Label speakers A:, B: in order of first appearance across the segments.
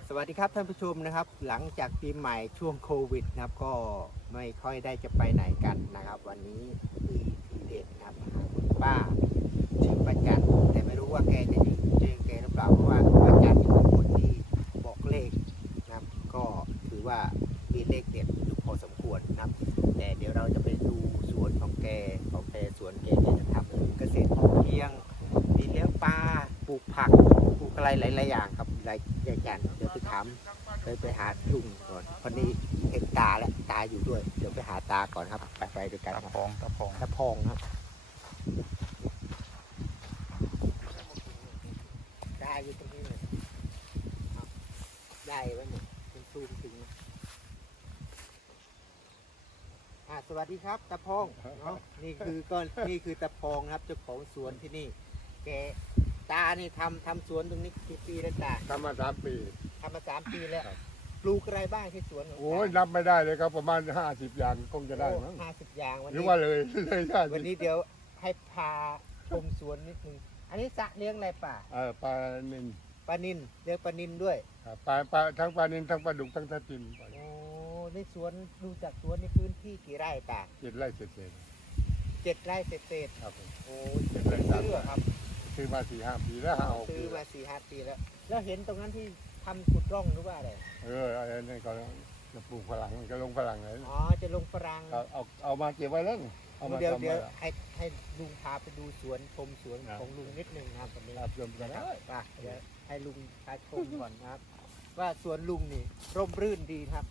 A: สวัสดีครับท่านผู้ชมนะครับหลังจากปีใหม่ช่วงโควิดนะครับก็ไม่ค่อยได้จะไปไหนกันนะครับวันนี้มีทีเด็ดนะครับคุณป้าชื่อป้าจันแต่ไม่รู้ว่าแกจะเจอแกหรือเปล่าเพราะว่าป้าจันเป็นคนที่บอกเลขนะครับก็ถือว่ามีเลขเด็ดอยู่พอสมควรนะครับแต่เดี๋ยวเราจะไปดูสวนของแกสวนแกจะทำเกษตรพอเพียงมีเลี้ยงปลาปลูกผักปลูกอะไรหลายๆอย่างครับหลายอย่างเดี๋ยวไปถามไปหาลุงก่อนคนนี้เห็นตาแล้วตาอยู่ด้วยเดี๋ยวไปหาตาก่อนครับไปด้วยกันครับตะพองครับได้อยู่ตรงนี้เลยได้ไว้หมดเป็นซูมถึงสวัสดีครับตะพองเนาะนี่คือตะพองครับเจ้าของสวนที่นี่แกตานี่ทำสวนตรงนี้กี่ปีแล้วตา
B: ทำมา3 ปี
A: ทำมา3 ปีแล้วปลูกอะไรบ้างที่สวนของ
B: โอ้ยนับไม่ได้เลยครับประมาณ50 อย่างคงจะได้มั้ง
A: 50 อย่างวัน
B: หรือ
A: นี้
B: ว่าเลย50
A: วันนี้เดี๋ยวให้พาชมสวนนิดนึงอันนี้สระเลี้ยงอะไรป่า
B: ปลานิล
A: ปลานิลเลี้ยงปลานิลด้วย
B: ปลาทั้งปลานิลทั้งปลาดุกทั้งทับทิม
A: โอ้ในสวนดูจากสวนในพื้นที่กี่ไร่ป่า
B: 7 ไร่เศษ
A: 7 ไร่เศษ
B: ๆครับผม
A: ๆโอ้
B: เจ็ด
A: ซื้
B: ไร่
A: อครับ
B: ซื้อมา4-5 ปีแล้ว5-6
A: ซื้
B: ปี
A: อมา4-5 ปีแล้วแล้วเห็นตรงนั้นที่ทำขุดร่องหรือว่าอะไร
B: อันนี้ก็จะปลูกฝรั่งจะลงฝรั่งเลย
A: อ๋อจะลงฝรั่ง
B: เอามาเก็บไว้แล้วเอามา
A: เดี๋ยว
B: ทำไว้
A: ให้ลุงพาไปดูสวนชมสวนของลุงนิดนึงนะครับวันนี้
B: ครับชมกัน
A: นะ
B: ได้
A: ป่ะเดี๋ยวให้ลุงพาชมก่อนนะครับ ว่าสวนลุงนี่ร่มรื่นดีครับ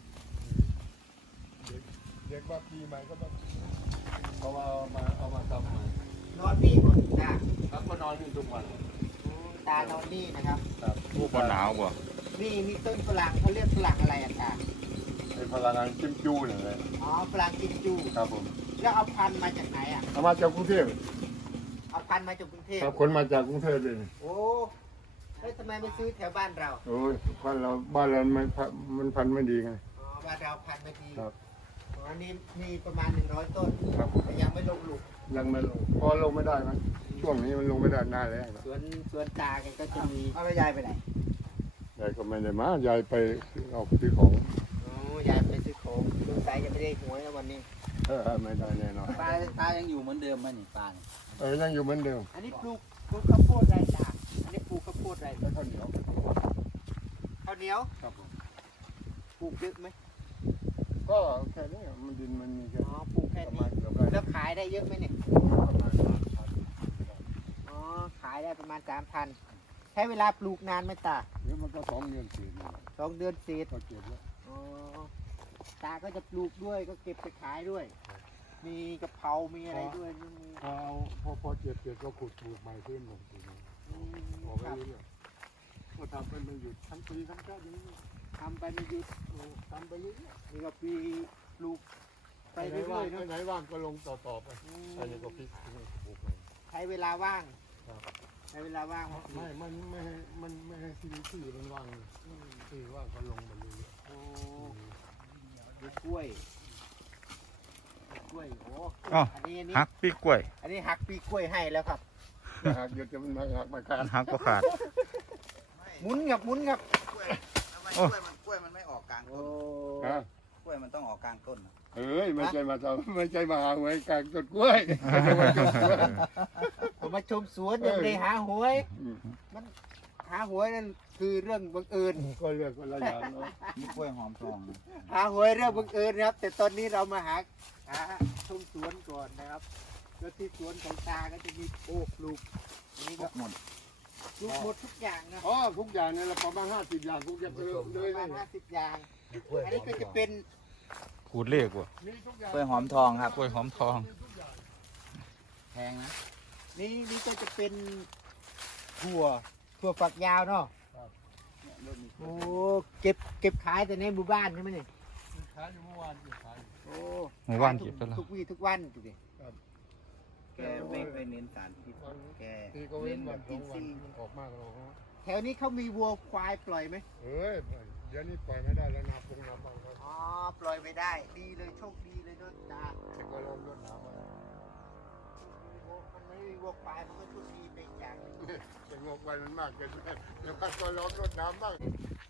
B: เด็กว่าปีใหม่ก็ต้องเขาเอามาทำใหม่
A: นอนนี่ก่อนตา
B: ครับก็นอนอยู่ทุกวัน
A: ตานอนนี่นะครับ
B: ครับ
C: ผู้บ่หนาวบ่
A: นี่ต้นฝรั่งเขาเรียกฝรั่งอะไรอ่ะตา
B: เป็นพลังงานจิ้มจู้เนี่ยเลย
A: อ๋อฝรั่งกิมจู
B: ครับผม
A: แล้วเอาพันธุ์มาจากไหนอ่ะ
B: เอามาจากกรุงเทพ
A: เอาพันธุ์มาจากกรุงเทพ
B: ครับคนมาจากกรุงเทพเลย
A: โอ้เฮ้ยทำไมไม่ซื้อแถวบ้านเรา
B: โอ้ยบ้านเรามันพันธุ์ไม่ดีไง
A: อ๋อบ้านเราพันธุ์ไม่ดี
B: ครับ
A: อ๋อนี่มีประมาณ100 ต้น
B: ครับ
A: แต่ยังไม่ลงหลุม
B: ยังไม่ลงพอลงไม่ได้มั้ยช่วงนี้มันลงไม่ได้นานแล้ว
A: สวนตาแกก็จะมีเอาไปยายไปไหน
B: ยายก็ไม่ได้มายายไปเอาซื้อของ
A: อ๋อยายไปซื้อของสงสัยจะไม่ได้หวยแล้ววันนี้
B: ไม่ได้แน่นอน
D: ปลายังอยู่เหมือนเดิมไหมนี่ปลาเนี่ย
B: ยังอยู่เหมือนเดิม
A: อันนี้ปลูกข้าวโพดไรจ้าอันนี้ปลูกข้าวโพดไร
B: แล้วข้าวเหนียว
A: ข้าวเหนียว
B: ครับผม
A: ปลูกเยอะไหม
B: ก็แค่นี้มันดินมันมีแค่
A: อ๋อปลูกแค่
B: ประ
A: นี้
B: มาณเกือบไร่
A: แล้วขายได้เยอะไหมเนี่ย
B: ประมาณ
A: อ๋อขายได้ประมาณ3,000ใช้เวลาปลูกนานไหมตา
B: หรือมันก็2 เดือน4 เดือน
A: 2 เดือนเศษ
B: ก็เก็บแล้ว
A: อ๋อตาก็จะปลูกด้วยก็เก็บไปขายด้วย มีกะเพรา มีอะไรด้วยมี
B: พอเก็บก็ขุดปลูกใหม่ขึ้นหมดทีนี้ พอ
A: ค
B: ไป
A: รับ
B: เรื่อยๆก็ทำเป็นไม่หยุดทั้งปีทั้งชาตินี้
A: ทำไปไม่หยุด
B: ทำไปเรื่อย
A: นี่ก็ปีปลูก
B: ๆ
A: ไป
B: ไหน
A: เรื่
B: ว่า
A: อย
B: ง
A: ๆเนอะ
B: ไหนว่างก็ลงต่อไปอันนี้ก็พลิกปลูกใหม่
A: ใช้เวลาว่าง
B: ครับ
A: ใช้เวลาว่างมาปลูก
B: มันไม่ให้ที่มันว่างที่ว่างก็ลงมาเรื่อย
A: โอ้ดูกล้วยกล้วยโอ้
C: อ้อ
A: อันนี้
C: หักปีกล้วย
A: อันนี้หักปีกล้วยให้แล้วครับ
B: ๆหากหยุดจะมันหักมาขาด
C: หักก็ขาด
A: หมุนครับหมุนครับ
D: กล้วยทำไม
C: โอ้
D: กล้วยมันไม่ออกกลาง
A: โอ้
D: ต้น
B: ฮะ
D: กล้วยมันต้องออกกลางต้นนะ
B: เอ้ยไม่ใช่มาหาหวยกลางต้นกล้วยไม่ใช่มาต้นกล้วย
A: ผมมาชมสวนยังไม่ได้หาหวย
B: อืม
A: หาหวยนั่นคือเรื่องบังเอิญ
B: ก็เลือกคนละอย่างเนาะ
D: นี่กล้วยหอมทองนะ
A: หาหวยเรื่องบังเอิญนะครับ แต่ตอนนี้เรามาหาชมสวนก่อนนะครับแล้วที่สวนของตาก็จะมีโอ้ปลูกอันนี่
D: ทุ
A: ก็
D: กหมด
A: ปลูกหมดทุกอย่างนะ
B: อ๋อทุกอย่างเนี่ยเราประมาณ50 อย่างทุกอย่างเลย
A: ประมาณ50 อย่าง อันนี้ก็จะเป็น
C: ขูดเลขบ่
B: มีทุกอย่าง
D: กล้วยหอมทองครับ
C: กล้วยหอมทอง
D: แพงนะ
A: นี่ก็จะเป็นถั่วฝักยาวเนาะ
D: เนี่ยเริ่มมี
A: โอ้เก็บขายแต่ในหมู่บ้านใช่ไหมเนี่ย
B: ขายอยู่เมื่อวานขาย
A: โอ้
C: หมู่บ้านเก็บแล้ว
A: ทุกวี่ทุกวันถูกไหม
D: แกไม่เคยเน้นสารพิษแก
B: ตีก็เว้
D: เน้
B: น
D: นแบ
B: วัน
D: บ
B: ส
D: อิ
B: อง
D: น
B: วั
D: ท
B: น
D: รีย์
B: มันออกมากเรา
A: แถวนี้เขามีวัวควายปล่อยไหม
B: เอ้ยเดี๋ยวนี้ปล่อยไม่ได้แล้วนาปงนาบังเขา
A: อ๋อปล่อยไม่ได้ ดีเลยโชคดีเลยเนาะตา
B: แต่ก็ลองรดน้ำมา
A: มันไม่มีวัวควายมันก็โชคดีไปอีกอย่างหนึง
B: แต่งบไว้มันมากเกินไปเดี๋ยวก็ลองรดน้ำบ้าง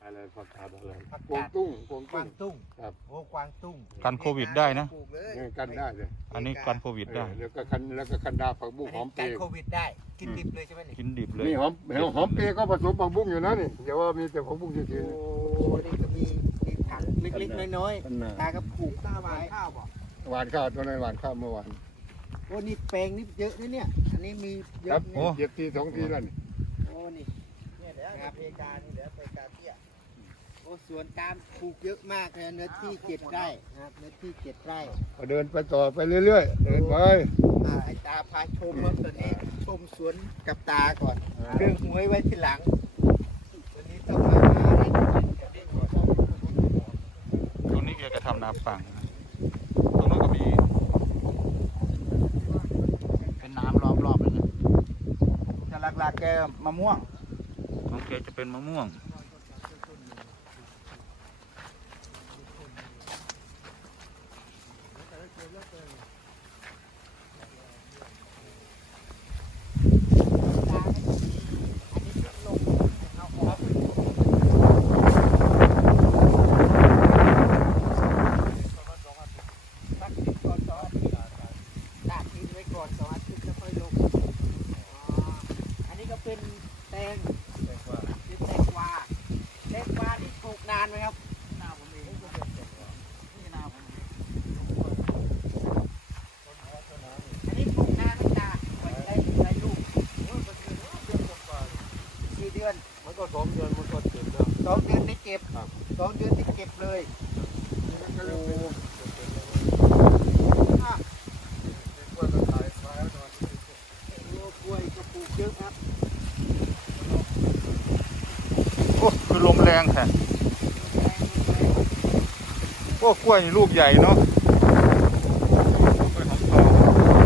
B: อะไรผักกาดอะไร
A: ผัก
B: กวาก
A: าง ด
B: ตุ้งกวาง
A: กวางตุ้ง
B: ครับ
A: โอ้กวางตุ้ง
C: กันโควิดได้นะ
A: ปลูกเลย
B: เนี่ยกันได้เลย
C: อันนี้กันโควิดได้
B: แล้วก็คันดาผักบุ้งหอมเป
A: กัน
B: รย์
A: โควิดได้กินดิบเลยใช่ไหมนี่
C: กินดิบเลย
B: นี่หอมเปรย์ก็ผสมผักบุ้งอยู่นะนี่เดี๋ยวว่ามีแต่ผักบุ้งเฉย
A: โอ้นี่ก็มีผักเล็กๆน้อย
B: ๆ
A: ๆตาก็ปลูกหน้าหวานข้าวบ่
B: หวานข้าวตัวนั้นหวานข้าวเมื่อวาน
A: โอ้นี่แปลงนี่เยอะนะเนี่ยอันนี้มีเย
B: ครั
A: อะ
B: บ
A: นี่
B: เจ็ดทีสองทีแล้วนี่
A: โอ้นี่เนี่ยเดี๋ยวเพกานี่เดี๋ยวเพกาเตี้ยโอ้สวนตามปลูกเยอะมากเลยเนื้อที่7 ไร่นะครับเนื้อที่7 ไร่
B: ก็เดินไปต่อไปเรื่อยๆเดินไป
A: ไอ้ตาพาชมครับตอนนี้ชมสวนกับตาก่อน เรื่องหวยไว้ทีหลังวันนี้ต้องมาหาอะไรกินกันดีกว่า
C: ตรงนี้แกก็ทำนาปังนะตรงนั้นก็มี
D: เป็นน้ำล้อมรอบเลยนะจะหลักๆแกมะม่วง
C: ของแกจะเป็นมะม่วง
A: สักนิดก่อน2 อาทิตย์ตากทิ้งไว้ก่อน2 อาทิตย์แล้วค่อยลงอันนี้ก็เป็นแตงเป็นแตงกวานี่ปลูกนานไหมครับนาผมเองนี่นาผมอันนี้ปลูกนานไหมตาไว้ได้ลูก4 เดือน
B: มันก็2 เดือนมันก็เจ็บแล้ว
A: 2 เดือนได้เก็บ
B: ครับ
A: 2 เดือนได้เก็บเลย
B: มันก็เริ่มเป็นกล้วยก็ขายไปแล้วตอนนี้
A: โอ้กล้วยก็ปลูกเยอะครับ
C: โอ้คือลมแรงแท้โอ้กล้วยนี่ลูกใหญ่เนาะกล้วยหอมทอง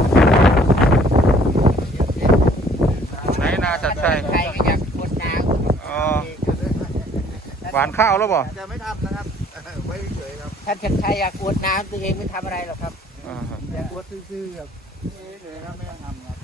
C: ไหนนาจัดชัย
A: ใครก็อยากกดน้
C: อ๋อหวานข้าวแล้วบ่
D: จะไม่ทำนะครับ
B: ไว้เฉยๆครับ
A: ท่านชัดชัยอยากกดน้ำตัวเองไม่ทำอะไรหรอกครับ
C: อ่าฮะ
A: อยากกดซื่อๆครับ
D: เฉยๆครับไม่ต้องทำครับ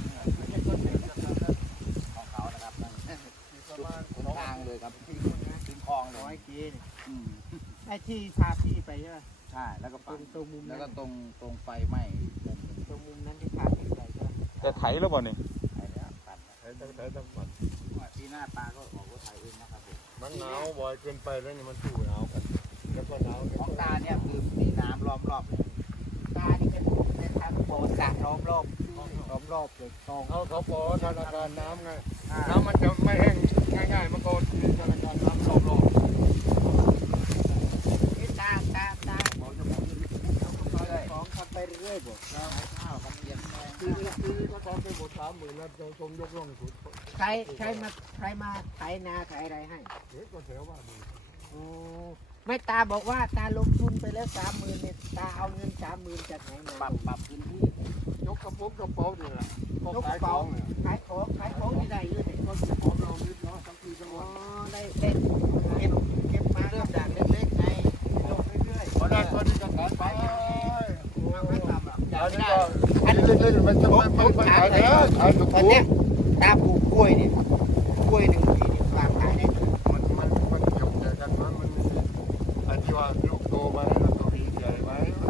D: ของเขานะครับขนทางเลยครับถึงคลองเลย
A: ร้อยกิน
D: อืม
A: ไอ้ที่พาพี่ไปใช่ไหม
D: ใช่แล้วก็
A: ตรงตรงมุม
D: แล้
A: นั้
D: วน ก็ตรงไฟไหม้
A: ตรงมุมนั้นที่พาพี่ไปใช่ไหม
C: แต่ไถแล้วบ่นี่
D: ไปแล้วตัดแล้ว
B: ใช้ทั้งวัน
D: ปีหน้าตาก็ออกรถไถเองนะครับผม
B: มันหนาวบ่อยเกินไปแล้วนี่มันสู้หนาวกันแล้วก็หนาว
D: ของตาเนี่ยคือมีน้ำล้อมรอบเลย
A: ตานี่เป็นทางโบสถ์สระล้อมรอบเลยตอง
B: เขาปอธนาคารน้ำไงน้ำมันจะไม่แห้งง่ายๆมันก็มีธนาคารน้ำรอบ
A: นี่ตาของทำไปเรื่อยๆบอก
D: ข้าวกับเทียมแดง
B: ปีนี้ก็ทำไปหมด30,000แล้วจะชมยกร่องสุด
A: ใครมาไถนาไถอะไรให้
B: เฮ้ยก็แถวว่าดี
A: โอ้ไม่ตาบอกว่าตาลงทุนไปแล้ว30,000เนี่ยตาเอาเงิน30,000จากไหนมา
D: ปรับพื้นที่
B: ยกกระปุกกระเป๋าดีละก็
A: ยกก
B: ขาย
A: ระ
B: ข
A: เป๋า
B: องเนี่ย
A: ขายของที่ได้เลยเนี่ย
B: ก็ของเรานิดเนาะทั้งปีทั้ง
A: อ๋อ
B: วัน
A: ได้เก็บมา
D: เริ่มจากเล็กๆไง
A: ลงเรื่อย
B: พอได้ก็นี่ก็ขายไป
D: ไม่ทำหรอก
B: อันนี้ก็อันเล่นๆมันจะไม่ขายแล้วขายถูก
A: ตอนเนี้ยตาปลูกกล้วยเนี่ยกล้วย1 ปีเนี่ยฝากขายได้ถึง
B: มันเกี่ยวกันมันมีอันที่ว่าลูกโตมาแล้วตัวนี้ใหญ่ไหม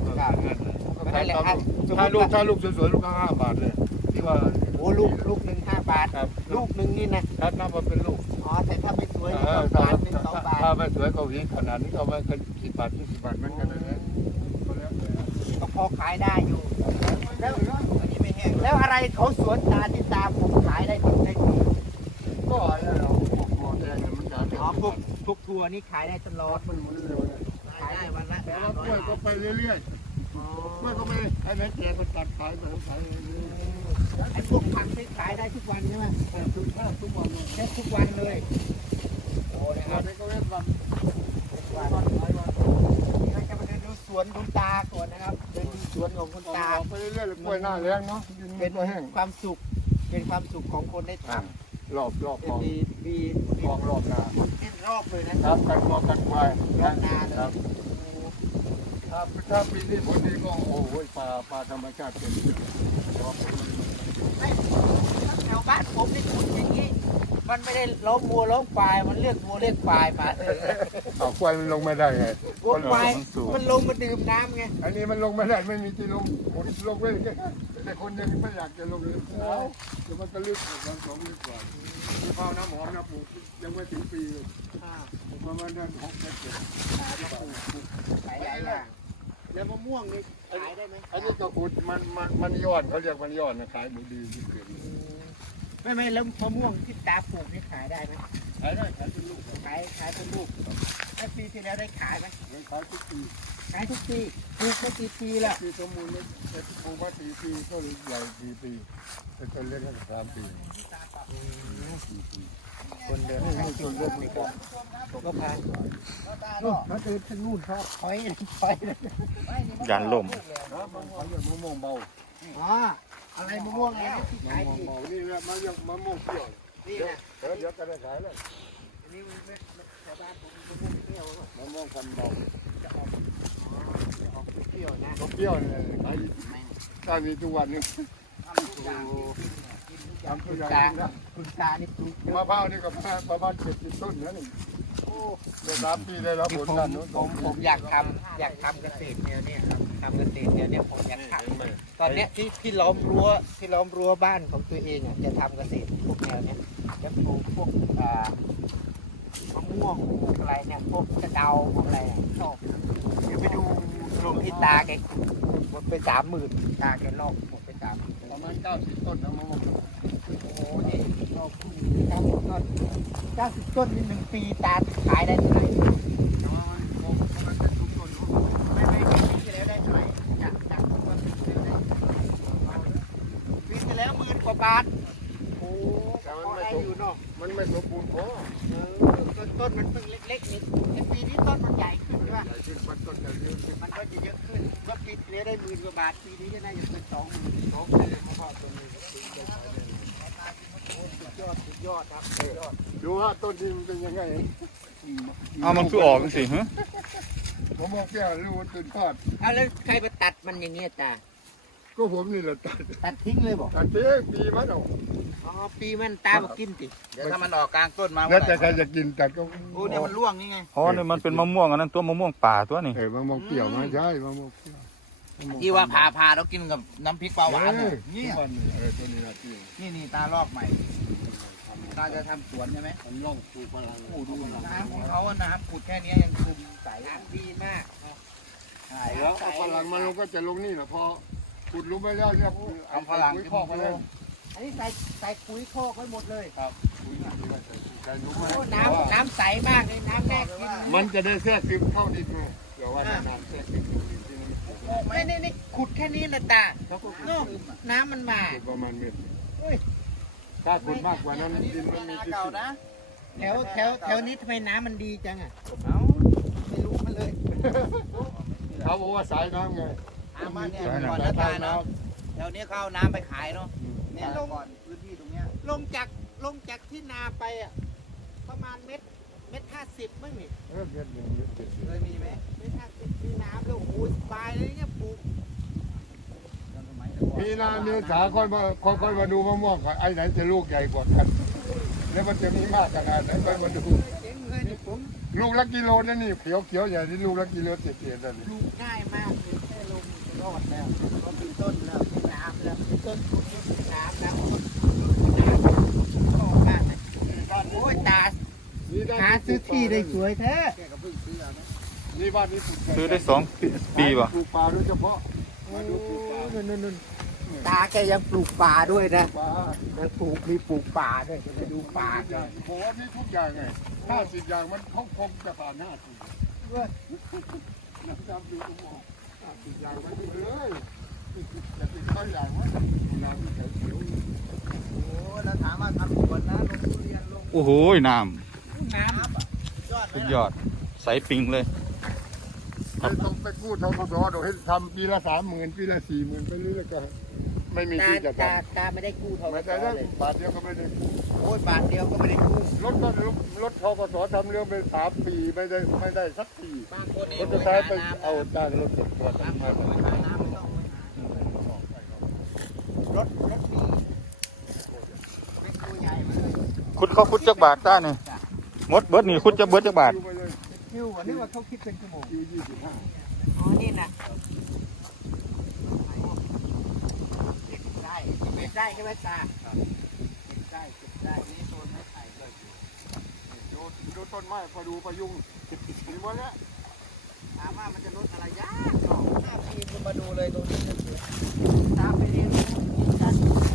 B: ถ้าลูกสวยๆลูกก็5 บาทเลยที่ว่า
A: โอ้ลูกหนึ่ง5 บาท
B: ครับ
A: ลูกหนึ่งนี่นะ
B: ถ้านับว่าเป็นลูก
A: อ๋อแต่ถ้าไม่สวย
B: ถ้า
A: 2 บาทเป็น2 บาท
B: ไม่สวยก็วิ่งขนาดนี้ก็ไม่กัน10 บาท20 บาทเหมือนกันเลยก็แล้วแต่
A: ก็พอขายได้อยู่
D: แล้วอันนี้ไม่แห้ง
A: แล้วอะไรเขาสวนตาที่ตาผมขายได้ถึงได้ดี
B: ก็อะไรเราพวกหัวแดงเนี่ยมันจะ
A: อ๋อพวกทัวร์นี่ขายได้ตลอด
B: มันหมุนเร็วเลย
A: ขายได้วันละ
B: แต่ว่ากล้วยก็ไปเรื่อยๆ
A: อ๋อก
B: ล้วยก็ไม่ไอ้แม่แกก็ตัดขายไปขาย
A: ไอ้พวกผักนี่ขายได้ทุกวันใช่ไหม
B: ทุกวันเลย
A: แค่ทุกวันเลยโอ้นะค
B: วั
A: รับ
B: นนี้ก็เล่นวัน
A: วันขายวันเราจะมาเดินดูสวนคุณตาก่อนนะครับเดินดูสวนของคุณตา
B: ไปเรื่อยๆกล้วยหน้าแรงเนาะดิน
A: เป็น
B: ก็แห้ง
A: ความสุขเป็นความสุขของคนได้ท
B: รอบ
A: ำ
B: ของ
A: มี
B: ของรอบนา
A: เป็นรอบเลยนะ
B: ครับกันวัวกันควาย
A: รอบนาเลย
B: ครับถ้าปีนี้ผลดีก็โอ้โหปลาธรรมชาติเต็มที่
A: ให้ทักทวบ้านผมนี่ขุดอย่างนี้ มันไม่ได้ล้มวัวล้มควายมันเรียกวัวเรียกควายมาเลย
B: เอาควายมันลงไม่ได้ไง
A: วัวควายมันลงมาดื่มน้ำไง
B: อันนี้มันลงไม่ได้ไม่มีที่ลงคนลงไม่ได้แต่คนยังไม่อยากจะลงเลยแล้วเดี๋ยวมันก็ลึกกว่าสองลึกกว่าที่เผาน้ำหอมนะปลูกยังไม่ถึงปีเลยประมาณเดือน6 7
A: ขายได้ยังแล้วมะม่วงนี่ขายได้ไหม
B: อันนี้ก็ขุดมันยอดเขาเรียกมันยอดนะขายหมูดีที่เกิด
A: ไม่แล้วมะม่วงที่ตาปลูกนี่ขายได้ไหม
B: ขายได้ขายเป็นลูก
A: ขายเป็นลูกไอ้ปีที่แล้วได้ขายไหม
B: ขายทุกปี
A: ขายทุกปีปลูกมากี่ปีแล้ว
B: ปีสมบูรณ์เนี่ยปลูกมา4 ปีก็ใหญ่4 ปีแต่ต้นเล็กก็3 ปี
A: คนเดินให้ชนร่มนี่ก็ก็พานู่นเขาเดินทางนู่นเขาถอยเลย
C: ยันล่ม
B: เขาเรียกมะม่วงเบา
A: อ๋ออะไรมะม่วงอะไรนะที่
B: มะ
A: ขาย
B: ม่วง
A: ดี
B: เบานี่แหละมันเรียกมะม่วงเปรี้ยว
A: นี่นะ
B: เดี๋ยวก็ได้ขายแล้ว
A: อันนี้มันไม่ชาวบ้านผมมะม่วงเปรี้ยวหรอ
B: มะม่วงพันธุ์เบา
A: จะออกเปรี้ยวนะ
B: มะเปรี้ยวเนี่ยขายถ้ามีทุกวันนึง
A: ทำทุกอย่างกินทุกอย่าง
B: ทำทุ
A: คุ
B: ก
A: ณ
B: อย่าง
A: ตา
B: นะ
A: คุณตานี่ปลูกเย
B: มะ
A: อะ
B: พร้าวนี่ก็ประมาณ70 ต้นนะนี่
A: โอ้
B: เดี๋ยว3 ปีได้รับผลกันนู้น
A: ผมอยากทำเกษตรแนวเนี้ยครับทำเกษตรแนวเนี้ยผมอยากทำตอนเนี้ยที่ล้อมรั้วบ้านของตัวเองอ่ะจะทำเกษตรพวกแนวเนี้ยจะปลูกพวกมะม่วงปลูกอะไรเนี่ยพวกกระเดาพวกอะไรอะชอบเดี๋ยวไปดูลงที่ตาแกหมดไป30,000ตาแกลอกหมดไป30,000
B: ประมาณ90 ต้นนะมะม่วง
A: โอ้โหนี่ลอก90 ต้น90 ต้นนี่1 ปีตาขายได้เท่าไหร่
B: น้อยประมาณเป็นทุกต้น
A: ไม่ปีที่แล้วได้เท่าไหร่จากต้นปีที่แล้วได้ปีที่แล้ว10,000 กว่าบาทโอ้พอได้อยู่เนาะ
B: มันไม่สมบูรณ์พอ
A: ต้นมันเพิ่งเล็กๆนิดแต่ปีนี้ต้นมันใหญ่ขึ้นใช่ไหม
B: ใหญ่ขึ้นมันต้นจะเยอะขึ้น
A: มันก็จะเยอะขึ้นก็ปีที่แล้วได้10,000 กว่าบาทปีนี้ก็น่าจะเป็น20,000
B: 2 ปีมะพร้าวต้นนี้ก็ถึงจะขายได้
A: สุดยอดครับสุดยอด
B: ดูว่าต้นที่มันเป็นยังไง
C: เอามันคือออกสิฮะ
B: มะม่วงแก้วรู้ว่าตื่นทอด
A: เอาแล้วใครไปตัดมันอย่างเงี้ยตา
B: ก็ผมนี่แหละตัด
A: ตัดทิ้งเลยบอก
B: ตัดเจ๊ปีมันเอา
A: อ๋อปีมันตาบอกกินติ
D: เดี๋ยวถ้ามันออกกลางต้นมา
B: แล้วแต่ใครจะกินตัดก็
D: โอ้เนี่ยมันร่วงนี่ไง
C: อ๋อนี่มันเป็นมะม่วงอันนั้นตัวมะม่วงป่าตัวนี่
B: มะม่วงเปรี้ยวไม่ใช่มะม่วงเปรี้ยว
D: ที่ว่าผ่าแล้วกินกับน้ำพริกปลาหวาน
B: เนี่
D: เนี่ย ย
B: ตัวนี้นะเปรี้ยว
D: นี่ตาลอกใหม่ตาจะทำสวนใช่ไหม
B: มันล่องปลูกพลัง
D: โอ้ดูน้ำของเขาอะน้ำขุดแค่นี้ยังคุมใส
A: น้ำดีมาก
D: ใช่
B: แล้วเอาพลังมาลงก็จะลงนี่แหละพอขุดรู้ไม่ได้เนี่ย
D: เอาพลัง
B: พ่อเขาเลย
A: อันนี้ใส่ปุ๋ยโคกไว้หมดเลย
B: ใจรู้ไหม
A: โอ้น้ำใสมากเลยน้ำแน่กิน
B: มันจะได้แทรกซึมเข้าดินไงเดี๋ยวว่าน้ำแทรกซึมเข้าดินที่นี่
A: นี่ขุดแค่นี้นะตาโน่น้ำมันมา
B: ประมาณเม็ด
A: เฮ้ย
B: ถ้าขุดมากกว่านั้นดินมันมีที่
D: เก่านะ
A: แถวนี้ทำไมน้ำมันดีจังอ่ะ
D: เอ้า
A: ไม่รู้มาเลย
B: เขาบอกว่าสายน้ำไง
D: อามาเนี่ยก่อนหน้าตาเนาะแถวนี้เขาเอาน้ำไปขายเนาะเนี่ยก่อนพื้นที่ตรงเนี้ย
A: ลงจากที่นาไปอ่ะประมาณเม็ด50มั้งนี่
B: เม็ดหนึ่งเม็ดเจ็ด
D: เคยมีไหม
A: เม็ด50มีน้ำแล้วโอ้โหสบายเลยเนี่ยปลูก
D: ตอนสมัยแต่ก่อน
B: มีนาเมษาค่อยมาดูมะม่วงก่อนไอ้ไหนจะลูกใหญ่กว่ากัน แล้วมันจะมีมากขนาดไหนค่อยมาดู
A: เจ๊งเลยนี่ผม
B: ลูกละกิโลนั่นนี่เขียวใหญ่ที่ลูกละกิโลเศษนั่นนี่
A: ปลูกง่ายมากเลยแค่ลงรอดแล้วก็เป็นต้นแล้วเป็นน้ำแล้วเป็นต้นขุดเป็นน้ำแล้วน้ำชอบมากเลยโอ้ยตาหาซื้อที่ได้สวยแท้
D: แกก็เพิ่งซื้อเอานะ
B: นี่บ้านนี้ปลูก
C: ซื้อได้2 ปีป่ะ
B: ปลูกป่าโดยเฉพาะมาดูปลูกป่า
A: นู่นตาแกยังปลูกป่าด้วยนะ
B: ป่า
A: ยังปลูกมีปลูกป่าด้วยจะไปดูป่า
B: ทุกอย่างผมว่ามีทุกอย่างไง50 อย่างมันคงจะผ่าน50
A: ด้วย
B: น้ำดำดูมะม่วง50 อย่างไปดูเลยจะติดข้าวอย่างวะน้ำที่เขียว
D: โอ้แล้วถามว่าทำสวนนะลงทุเรียนลง
C: โอ้โหน้
A: น้
D: น้ำอ่ะยอด
C: ำ
D: ไหม
C: สุดยอดใสปิงเลย
B: ไม่ต้องไปกู้ทกศเดี๋ยวให้ทำปีละ30,000 ปีละ40,000ไปเรื่อยๆก็ไม่มี
A: ำ
B: ที่จะท
A: ตาไม่ได้กู้ทก
B: ำไม่
A: ศ
B: ได้ได้
A: เลย
B: บาทเดียวก็ไม่ได้กู้
A: โอ้ยบาทเดียวก็ไม่ได้กู้
B: รถทกศทำเรื่องไป3 ปีไม่ได้สักที
D: บางคนเอ
B: รง ถจะใช้ไปเอาจ้างรถส่วนตัว
D: บาง
B: ทำ
D: ค
B: มาน
D: ไม่ขายน้ำไม่ต้อง
A: รถดี
C: ขุดเขาขุดจักบาทต้านี่หมดเบิดนี่ขุดจะเบิดจักบาท
B: ดูไปเลย
A: คิวอันนี้ว่าเขาคิดเป็นชั่วโมง
B: คิว25
A: อ๋อนี่นะเก็บได้เก็บได้ใช่ไหมตาเก็บได้เก็บได้นี่โซนไม้ไผ่เลย
B: ดูต้นไม้พอดูพยุงมีหมดแล้ว
A: ถามว่ามันจะลดอะไรยากหรอก5 ปีคุณมาดูเลยตรงนี้จะเกิดตามไปเรียนรู้กัน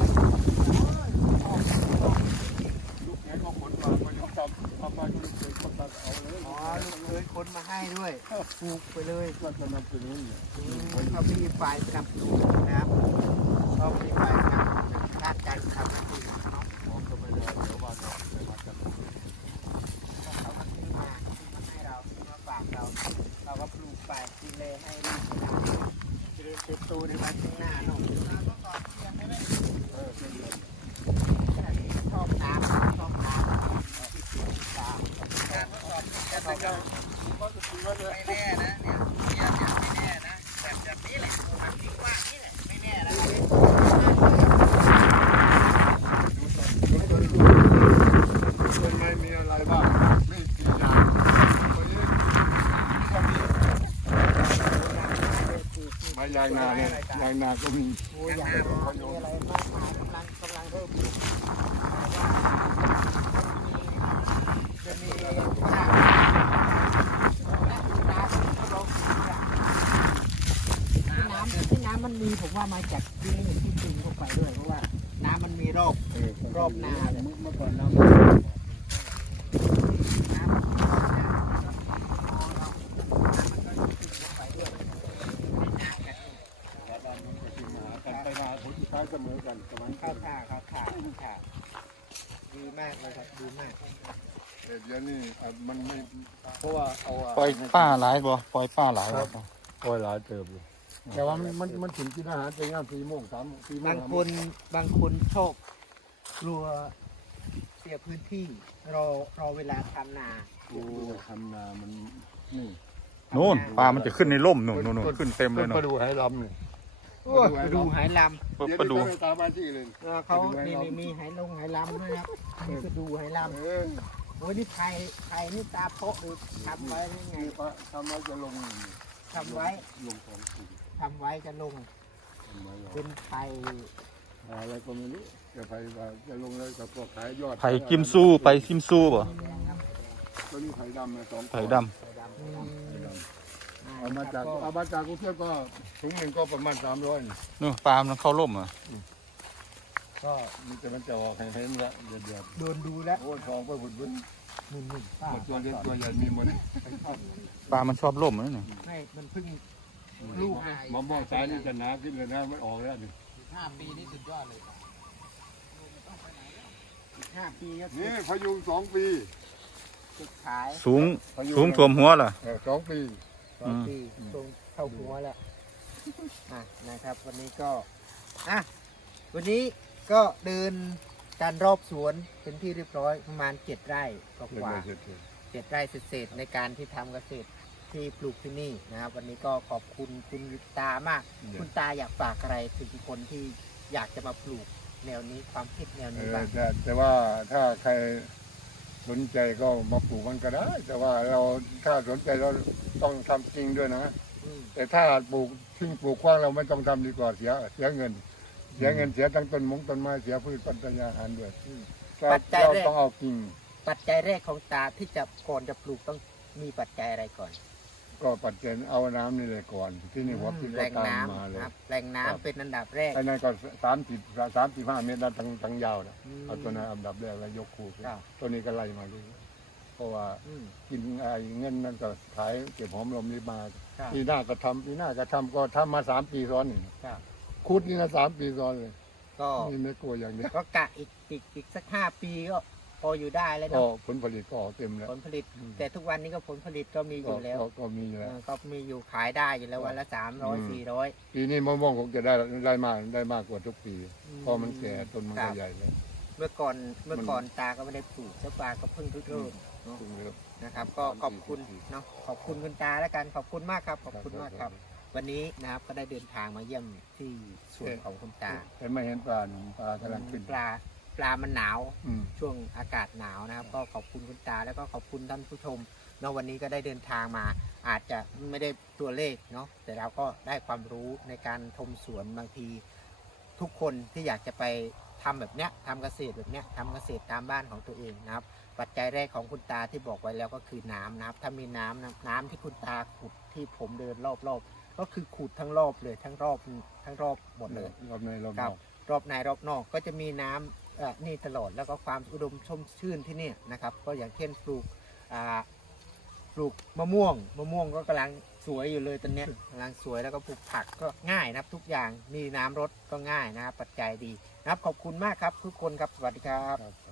B: ลูกแกก็ขนมาพยุงทำมาจนลูกเคยก็ตัดเอาเลย
A: อ๋อลูกเคยคนมาให้ด้วยปลูกไปเลย
B: ก็จะนำไปนู้นเนี่ย
A: เขามีฝ่ายสนับสนุนนะครับเขามีฝ่ายสนับสนุนด้านการทำหน้าที่ของเขา
B: ของก็ไม่ได้แต่ว่าเราไม่มาจัด
A: เขามาซื้อมาให้เราซื้อมาฝากเรา เราก็ปลูกไปดูแลให้ลูกให้หลานเจริญเติบโตในวันข้างหน้าเนาะก็ก่อนเรียนได้ไหม
B: เป็นเดือน
A: ชอบน้ำชอบน้ำที่เสียตาการทดสอบจะต้อง
B: ก็จะถือว่าเนี่ย
D: ไม่แน่นะเนี่ยเนี่ยไม่แน่นะแบบนี้แหละแบบนี้ว่านี่แหละไม่แน่นะ
B: ต้นไม้มีอะไรบ้างไม่กี่อย่างวันนี้ก็มีไม้ยางนาเนี่ยยางนาก็มี
A: โอ้ยอย่างนี้มีอะไรมากมายกำลังเริ่มอยู่จะมีน้ำมันมีผมว่ามาจากที่นี่ที่ดึงเข้าไปด้วยเพราะว่าน้ำมันมีรอบนาเลย
B: เมื่อก่อนน้ำ
A: น้ำมันมีรอบนาน้ำมันก็ดึงเข้าไปด้วย
B: กันไปนาผลสุดท้ายเสมอกันประมาณ
A: เข้าท่าดีมากเลยครับดีมาก
B: เดี๋ยวนี้มันไม่เพราะว่าเอา
C: ปล่อยป้าหลายบ่ปล่อยป้าหลายบ่
B: ปล่อยหลายเติบอยู่แต่ว่ามันถึงกินอาหารไปงาน4 โมง 3 โมง 4 โมง
A: บางคนชอบกลัวเสียพื้นที่รอเวลาทำนา
B: โอ้ทำนามันนี่
C: นู่นปลามันจะขึ้นในร่มนู่นขึ้นเต็มเลย
B: ป
C: เนาะ
B: ลาดูไหหลำนี่
A: ไปดูหายล
C: ปลาดู
B: ตามมาที่เลย
A: ำเขานี่มีหายลำด้วยครับนี่คือดูหายล
B: เออ
A: ำโอ้ยนี่ไผ่นี่ตาเพาะหรือทำไว้ยังไง
B: นี่ปลาทำไว้จะลง
A: ทำไว้
B: ลงของสี
A: ทำไว้จะลง
B: ทำไว้
A: เป็นไผ่
B: อะไรก็ไม่รู้จะไปจะลงเลยกับพวกขายยอด
C: ไผ่กิมซูไปกิมซูบ่
B: ตัวนี้ไผ่ดำนะ2
C: ไผ่ด
A: ไผ่ดำ
B: เอามาจากกรุงเทพก็ถุงหนึ่งก็ประมาณ300นี่
C: ำนู่นปลามันเข้าร่มอ่ะ
B: ก็มีแต่มันจะออกให้เห็นละเดือด
A: โดนดูแล้ว
B: โอ้ทองไปบุดบุญ
A: นุ่นๆป้า
B: ตัวเล็กตัวใหญ่มีหมด
C: ปลามันชอบร่มนั่นน่ะ
A: ไม่มันเพิ่งลูก
B: มะม่วงสายนี่จะหนาขึ้นเลยนะมันออกแล้วนี่
D: 5 ปีนี่สุดยอดเลย
A: 5 ปีก็
B: นี่พยุง2 ปี
A: สุดขาย
C: สูงท่วมหัวล่ะ
B: 2 ปี
A: 2 ปีตรงเข้าหัวแล้วนะครับ วันนี้ก็วันนี้ก็เดินการรอบสวนเป็นที่เรียบร้อยประมาณ7 ไร่กว่า7 ไร่เศษๆในการที่ทำเกษตรที่ปลูกที่นี่นะครับ วันนี้ก็ขอบคุณคุณตามาก คุณตาอยากฝากอะไรถึงคนที่อยากจะมาปลูกแนวนี้ความคิดแนวนี้บ้าง
B: แต่ว่าถ้าใครสนใจก็มาปลูกมันก็ได้ แต่ว่าเราถ้าสนใจเราต้องทำจริงด้วยนะ แต่ถ้าปลูกทิ้งปลูกกว้างเราไม่ต้องทำดีกว่าเสียเงิน เสียทั้งต้นไม้เสียพืชพันธุ์อาหารด้วยเราต้องเอาจริง
A: ปัจจัยแรกของตาที่จะก่อนจะปลูกต้องมีปัจจัยอะไรก่อน
B: ก็ปัจจัยเอาน้ำนี่เลยก่อน ที่นี่หัวคิด
A: แห
B: ก็
A: ล่ง
B: ตาม
A: น้ำ
B: มาเลย
A: ครับแหล่งน้ำเป็นอันดับแรก
B: ไอ้นั่นก็35 เมตรแล้วทั้งยาวนะเอาตัวนั้นอันดับแรกแล้วยกคู่ขึ้น
A: ครับ
B: ตัวนี้ก็ไล่มาเลยเพราะว่า
A: อืม
B: กินไอ้เงินนั่นก็ขายเก็บหอมรอมริบมา
A: ครับ
B: ปีหน้าก็ทำก็ทำมา3 ปีซ้อนนี่
A: ครับ
B: คุดนี่นะ3 ปีซ้อนเลย
A: ก็
B: นี่ไม่กลัวอย่างเดียว
A: ก็กะอีกสัก5 ปีก็พออยู่ได้แล้ว
B: ก็
A: เนาะ
B: ผลผลิตก็ออกเต็มแล้ว
A: ผลผลิต แต่ทุกวันนี้ก็ผลผลิตก็มีอยู่แล้ว
B: ก็มีอยู่แล้ว
A: ก็มีอยู่ขายได้อยู่แล้ววันละ300-400
B: ปีนี้มะม่วงคงจะได้มากกว่าทุกปีเพราะมันแก่ต้นมันก็ใหญ่แล้ว
A: เมื่อก่อนตาก็ไม่ได้ปลูกเจ้าปลาก็เพิ่งเริ่ม
B: ถึงแล้ว
A: นะครับ ก็ขอบคุณเนาะขอบคุณคุณตาแล้วกันขอบคุณมากครับขอบคุณมากครับ วันนี้นะครับก็ได้เดินทางมาเยี่ยมที่สวนของคุณตา
B: แต่ไม่เห็นปลาหนุ่มปลากำลังขึ้น
A: ปลาปลามันหนาว
C: อืม
A: ช่วงอากาศหนาวนะครับ ก็ขอบคุณคุณตาแล้วก็ขอบคุณท่านผู้ชมเนาะวันนี้ก็ได้เดินทางมา อาจจะไม่ได้ตัวเลขเนาะแต่เราก็ได้ความรู้ในการชมสวนบางที ทุกคนที่อยากจะไปทำแบบเนี้ยทำเกษตรแบบเนี้ยทำเกษตรตามบ้านของตัวเองนะครับ ปัจจัยแรกของคุณตาที่บอกไว้แล้วก็คือน้ำนะครับ ถ้ามีน้ำนะน้ำที่คุณตาขุดที่ผมเดินรอบๆก็คือขุดทั้งรอบเลยทั้งรอบหมดเลย
B: รอบในรอบ
A: คน รั
B: อบ ก
A: รอบในรอบนอกก็จะมีน้ำนี่ตลอดแล้วก็ความอุดมชุ่มชื่นที่นี่นะครับ ก็อย่างเช่นปลูกมะม่วงก็กำลังสวยอยู่เลยตอนเนี้ยกำลังสวยแล้วก็ปลูกผักก็ง่ายนะครับ ทุกอย่างมีน้ำรดก็ง่ายนะครับ ปัจจัยดีนะครับขอบคุณมากครับทุกคนครับสวัสดีครับ
B: ครับ